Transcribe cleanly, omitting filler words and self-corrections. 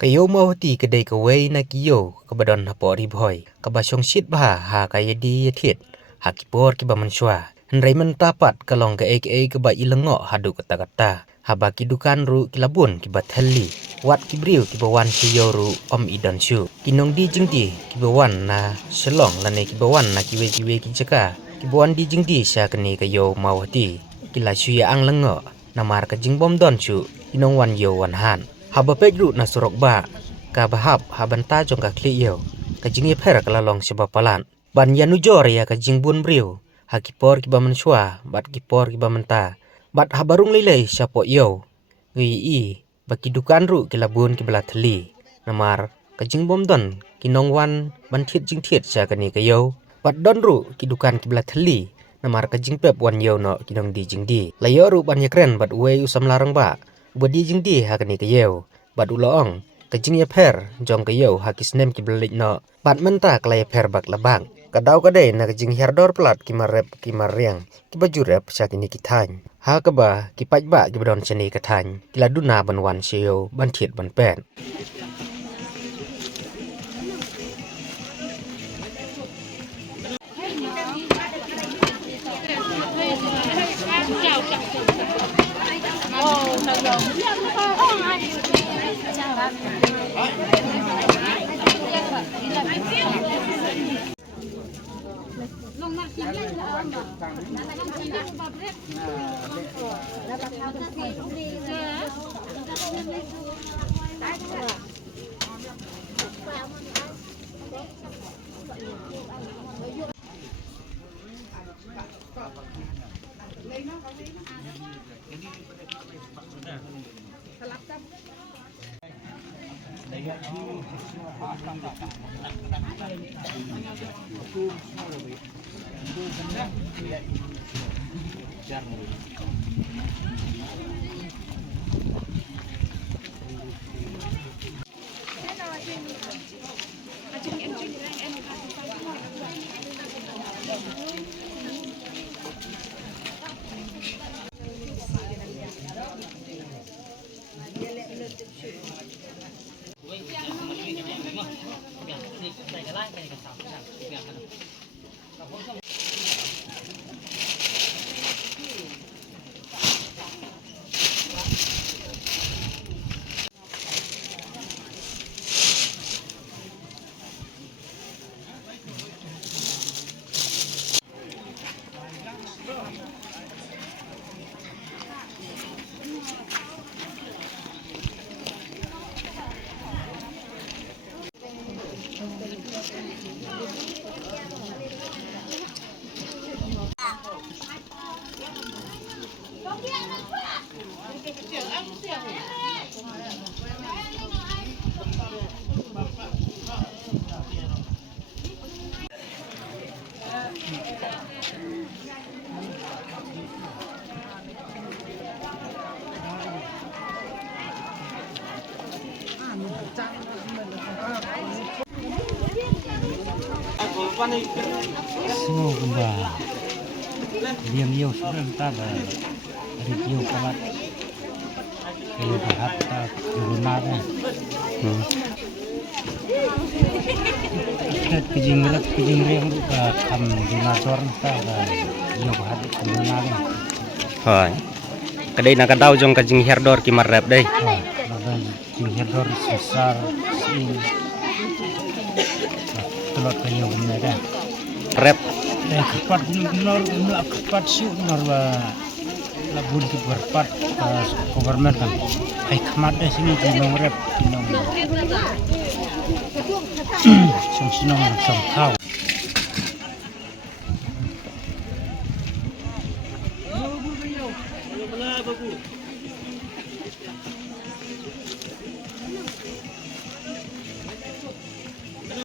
Kayo mau ti kedai kawai na kiyo kabadon hapori boy kabasong shit bah ha kaya di yethit hakipor ki bamanswa Nrai mentapat kalong ke keba ilengo hadu kata-kata haba kidukan ru kilabun kibathelli wat kibriu kibawan siyoru om idan syu kinong di jingdi kibawan na selong lane kibawan na kiwe kijaka kibawan di jingdi sya kene kayo mawati kila sya ang lengo namar ka jingbom don syu inong wan yo wan han haba pejru na surok ba ka bahab haban ta jong ka kliyo ka jingi pher kala long sibapalan ban yanujor ya ka jingbun briu hakipor kiba manswa bat kipor kiba menta bat habarung lilai syapo yo ngi bakidukan ru kilabun kibala thli namar kajing bom don kinong wan banthit jing thiet sya kani kayo bat don ru kidukan kibala thli namar kajing pep wan yo no kinong di jing di layo ru ban yakren bat we usam larang ba bodi jing di ha kani kayo bat uloong kajing ya pher jong kayo hakisnem kibalik no bat menta klay pher bak labang kadau kadai na jing herdor plat kimarep kimariang kibajurep sakini kitany ha kaba kipaj ba kibadon cheni katany kiladuna banwan seo banthit ban pen Semua benda diam yo sebentar review kalat kalau berhak tak dirunanya kejing riang lupa kam dinator tak yo berhak dirunanya hoy kadai na kadau jong kajing herdor kimarep dei ada kejing herdor besar si telot kayu merah rep kepat nor kepat siu nor labun tu berpat government kan hai khamat deh sini jinong rep jinong song sinong song thau